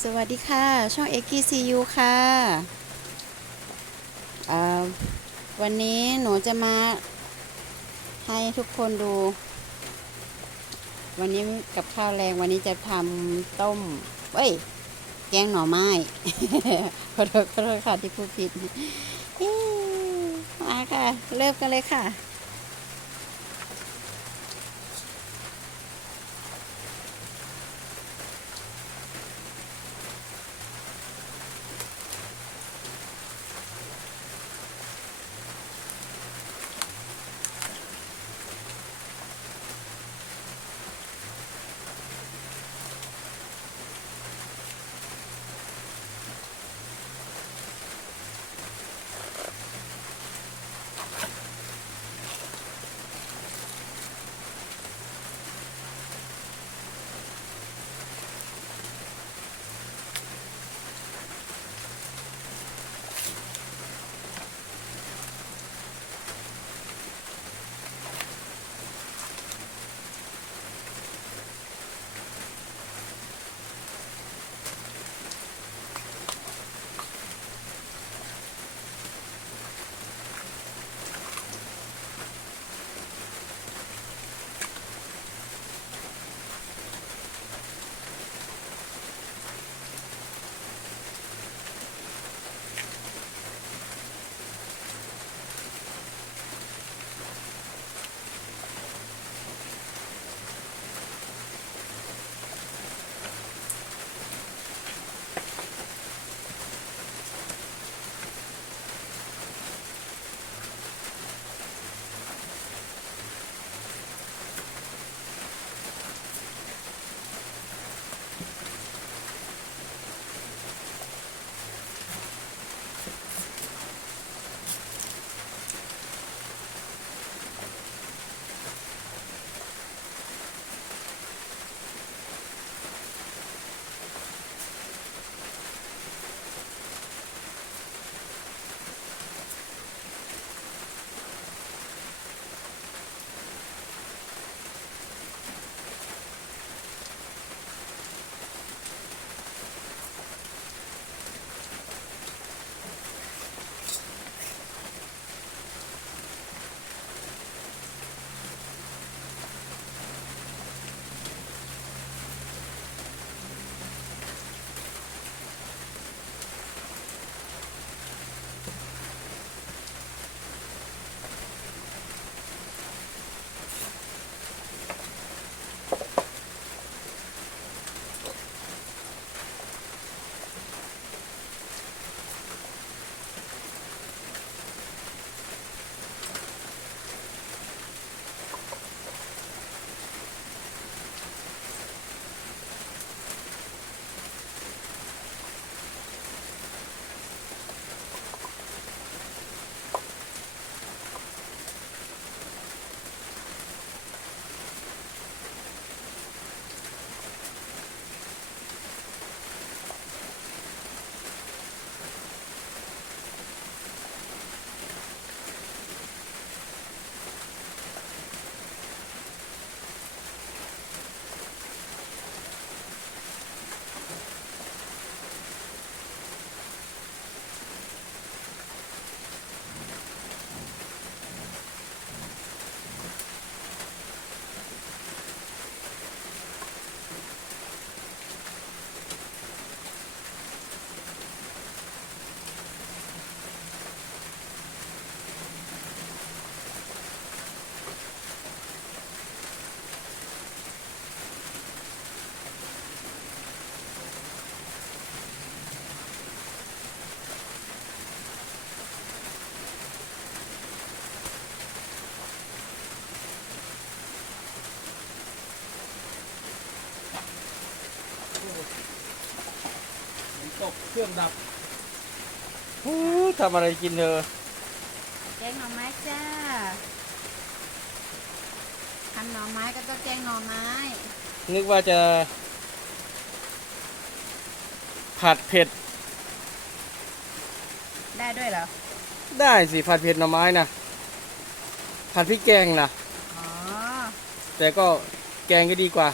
สวัสดีค่ะ ช่อง x อ c u ค่ะอ่าวันนี้หนูจะมาให้ทุกคนดู วันนี้กับข้าวแรงวันนี้จะทำต้ม เอ้ย แกงหน่อไม้ขอโทษขอโทษค่ะที่พูดผิดมาค่ะ เริ่มกันเลยค่ะ ฝนตกเครื่องดับฮู้ทำอะไรกินเธอ แกงหน่อไม้จ้าทำหน่อไม้ก็ต้องแกงหน่อไม้ นึกว่าจะ ผัดเผ็ดได้ด้วยเหรอ ได้สิผัดเผ็ดหน่อไม้นะผัดพริกแกงนะอ๋อ แต่ก็แกงก็ดีกว่า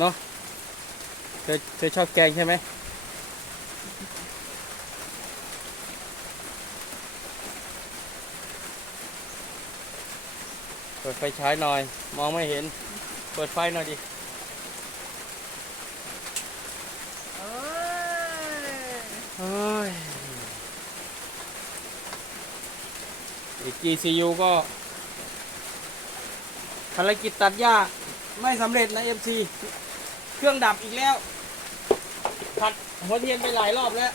เนาะคธอเธอชอบแกงใช่ไหมเปิดไฟฉายหน่อย มองไม่เห็น เปิดไฟหน่อยดิเอ้ยเฮ้ยอีก GCU ก็ภารกิจตัดหญ้าไม่สำเร็จนะ MC เครื่องดับอีกแล้ว ผัดหัวเทียนไปหลายรอบแล้ว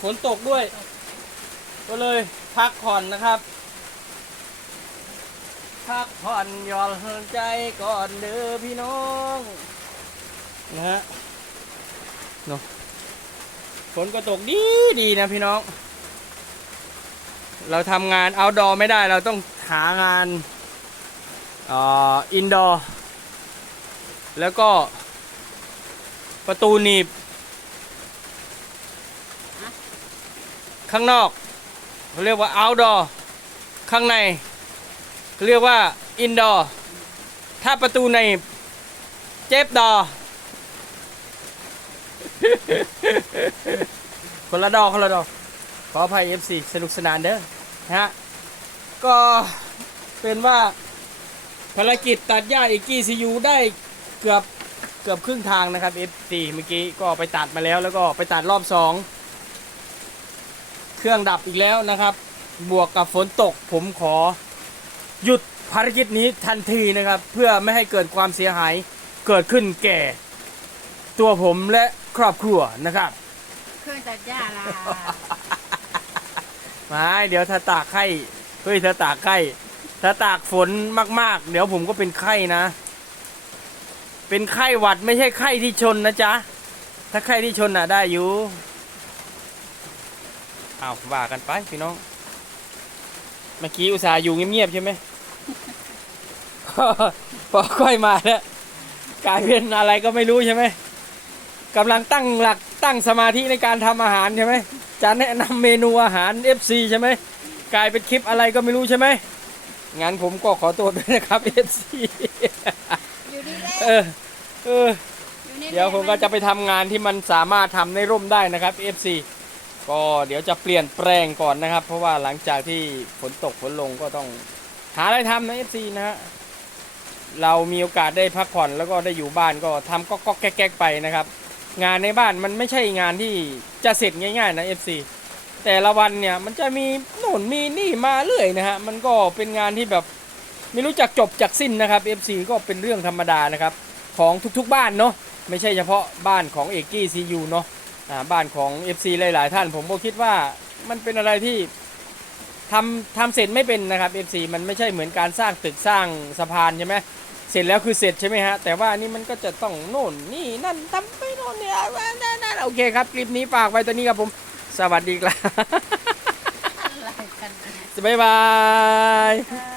ฝนตกด้วย ก็เลยพักผ่อนนะครับ พักผ่อนหย่อนใจก่อนเด้อพี่น้อง นะฮะฝนก็ตกดีดีนะพี่น้อง เราทำงาน outdoor ไม่ได้เราต้องหางานอ่า indoor แล้วก็ประตูหนีบ ข้างนอกเขาเรียกว่า outdoor ข้างในเขาเรียกว่า indoor ถ้าประตูในเจ็บดอ คนละดอกคนละดอกขออภัย FC สนุกสนานเด้อนะฮะ ก็เป็นว่าภารกิจตัดหญ้าอีกกี้ซียูได้ เกือบเกือบครึ่งทางนะครับ FC เมื่อกี้ก็ไปตัดมาแล้ว แล้วก็ไปตัดรอบสองเครื่องดับอีกแล้วนะครับ บวกกับฝนตกผมขอหยุดภารกิจนี้ทันทีนะครับ เพื่อไม่ให้เกิดความเสียหายเกิดขึ้นแก่ ตัวผมและครอบครัวนะครับ เครื่องตัดหญ้าล่ะไม่เดี๋ยวถ้าตากไข้เฮ้ยถ้าตากไข้ถ้าตากฝนมาก ๆ เดี๋ยวผมก็เป็นไข้นะ เป็นไข้หวัดไม่ใช่ไข้ที่ชนนะจ๊ะ ถ้าไข้ที่ชนน่ะได้อยู่อ้าวว่ากันไปพี่น้อง เมื่อกี้อุตส่าห์อยู่เงียบๆใช่ไหม พอค่อยมาแล้วกลายเป็นอะไรก็ไม่รู้ใช่ไหมกำลังตั้งหลักตั้งสมาธิในการทำอาหารใช่ไหมจะแนะนำเมนูอาหาร FC ใช่ไหมกลายเป็นคลิปอะไรก็ไม่รู้ใช่ไหมงั้นผมก็ขอตัวด้วยนะครับ FC อยู่นี่แหละ เออเออ อยู่นี่แหลเดี๋ยวผมก็จะไปทำงานที่มันสามารถทำในร่มได้นะครับ FC ก็เดี๋ยวจะเปลี่ยนแปลงก่อนนะครับ เพราะว่าหลังจากที่ฝนตกฝนลงก็ต้องหาอะไรทำนะ FC นะฮะเรามีโอกาสได้พักผ่อนแล้วก็ได้อยู่บ้านก็ทำก็ก็แก๊กๆไปนะครับ งานในบ้านมันไม่ใช่งานที่จะเสร็จง่ายๆนะ FC แต่ละวันเนี่ยมันจะมีโน่นมีนี่มาเรื่อยนะฮะมันก็เป็นงานที่แบบ ไม่รู้จักจบจากสิ้นนะครับ FC ก็เป็นเรื่องธรรมดานะครับ ของทุกๆบ้านเนาะไม่ใช่เฉพาะบ้านของเอกกี้ซียูเนาะอ่าบ้านของ FC หลาย ๆ ท่าน ผมก็คิดว่ามันเป็นอะไรที่ทำทำเสร็จไม่เป็นนะครับ FC มันไม่ใช่เหมือนการสร้างตึกสร้างสะพานใช่ไหมเสร็จแล้วคือเสร็จใช่ไหมฮะ แต่ว่านี่มันก็จะต้องโน่นนี่นั่นทำไปโน่นเนี่ยนั่นนั่นโอเคครับ คลิปนี้ฝากไว้ตัวนี้ครับผม สวัสดีครับอะไรกันนะบ๊ายบายเออ